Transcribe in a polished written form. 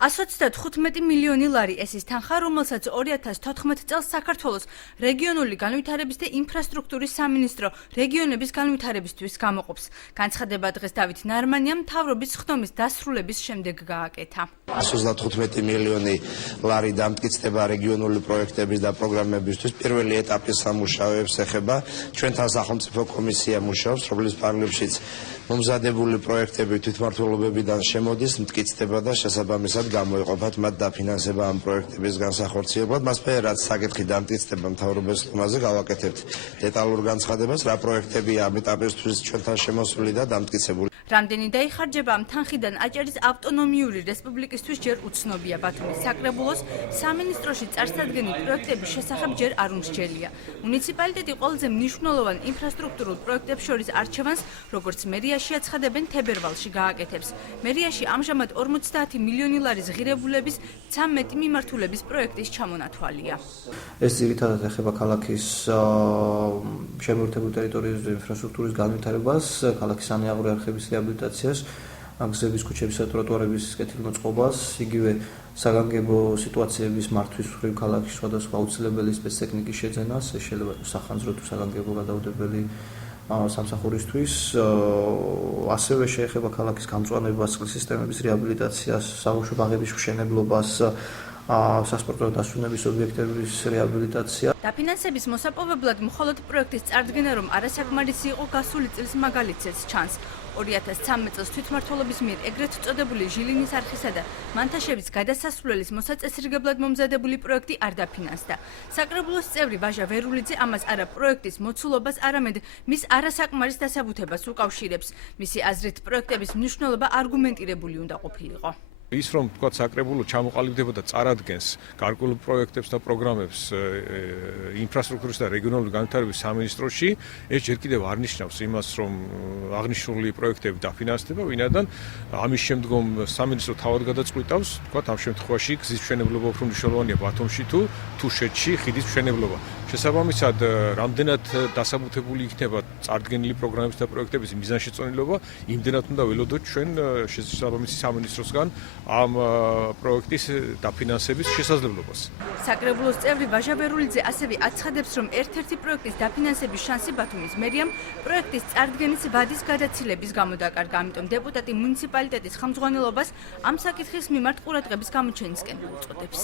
125 მილიონი ლარი ეს ის თანხა, რომელსაც 2014 წელს საქართველოს რეგიონული განვითარების და ინფრასტრუქტურის სამინისტრო რეგიონების განვითარებისთვის გამოყოფს. განცხადება დღეს დავით ნარმანიამ მთავრობის ხდომის დასრულების შემდეგ გააკეთა. 125 მილიონი ლარი დამტკიცდება რეგიონული პროექტების და პროგრამებისთვის. პირველი ეტაპის სამუშაოებს ეხება. ჩვენთან სახელმწიფო კომისია მუშაობს, რომლის პარალელშიც მომზადებული პროექტები თვითმმართველობებიდან შემოდის, მტკიცდება და შესაბამისად გამოიყოფათ მათ დაფინანსება ამ პროექტების განსახორციელებლად. მასპე რაც საკითხი დამტკიცდება მთავრობის ხდომაზე გავაკეთებთ დეტალურ განცხადებას, რა პროექტებია ამ ეტაპისთვის ჩვენთან შემოსული და დამტკიცებული. რამდენი დაიხარჯება ამ თანხიდან აჭარის ავტონომიური რესპუბლიკისთვის ჯერ უცნობია. ბათუმის საკრებულოს სამინისტროში წარსადგენი პროექტების შესახებ ჯერ არ უმსჯელია. მუნიციპალიტეტი ყველაზე მნიშვნელოვან ინფრასტრუქტურულ პროექტებს შორის არჩევანს, როგორც მერიაში აცხადებენ, თებერვალში გააკეთებს. მერიაში ამჟამად 50 მილიონი ლარის ღირებულების 13 მიმართულების პროექტის ჩამონათვალია. ეს ძირითადად ეხება ქალაქის შემოერთებული ტერიტორიის ინფრასტრუქტურის განვითარებას, ქალაქის სანააღმრო არხების რეაბილიტაციას, გზების, ქუჩებისა და ტროტუარების კეთილმოწყობას, იგივე საგანგებო სიტუაციების მართვის მხრივ ქალაქის სხვადასხვა აუცილებელი სპეცტექნიკის შეძენას, ეს შეიძლება სახანძრო თუ საგანგებო გადაუდებელი სამსახურისთვის, ასევე შეეხება ქალაქის გამწვანებას, წყლის სისტემების რეაბილიტაციას, საბავშვო ბაღების მშენებლობას, სასპორტო დასვენების ობიექტების რეაბილიტაცია. დაფინანსების მოსაპოვებლად მხოლოდ პროექტის წარდგენა რომ არასაკმარისი იყო გასული წლის მაგალითზეც ჩანს. 2013 წელს თვითმმართველობის მიერ ეგრეთ წოდებული ჟილინის არხისა და მანთაშევის გადასასვლელის მოსაწესრიგებლად მომზადებული პროექტი არ დაფინანსდა. საკრებულოს წევრი ვაჟა ვერულიძე ამას არა პროექტის მოცულობას, არამედ მის არასაკმარის დასაბუთებას უკავშირებს. მისი აზრით პროექტების მნიშვნელობა არგუმენტირებული უნდა ყოფილიყო. ის რომ თქვა საკრებულო ჩამოყალიბდებოდა წარადგენს გარკვეულ პროექტებს და პროგრამებს ინფრასტრუქტურის და რეგიონალური განვითარების სამინისტროში, ეს ჯერ კიდევ არ ნიშნავს იმას, რომ აღნიშნული პროექტები დაფინანსდება, ვინაიდან ამის შემდგომ სამინისტრო თავად გადაწყვიტავს, თქვა ამ შემთხვევაში გზის მშენებლობა უფრო მნიშვნელოვანია ბათუმში თუ თუშეთში ხიდის მშენებლობა. შესაბამისად, რამდენად დასაბუთებული იქნება წარდგენილი პროგრამების და პროექტების მიზანშეწონილობა, იმდენად უნდა ველოდოთ ჩვენ შესაბამისი სამინისტროსგან ამ პროექტის დაფინანსების შესაძლებლობას. საკრებულოს წევრი ვაჟა ვერულიძე ასევე აცხადებს, რომ ერთ-ერთი პროექტის დაფინანსების შანსი ბათუმის მერიამ პროექტის წარდგენის ვადის გადაცილების გამო დაკარგა. ამიტომ დეპუტატი მუნიციპალიტეტის ხელმძღვანელობას ამ საკითხის მიმართ ყურადღების გამოჩენისკენ უწოდებს.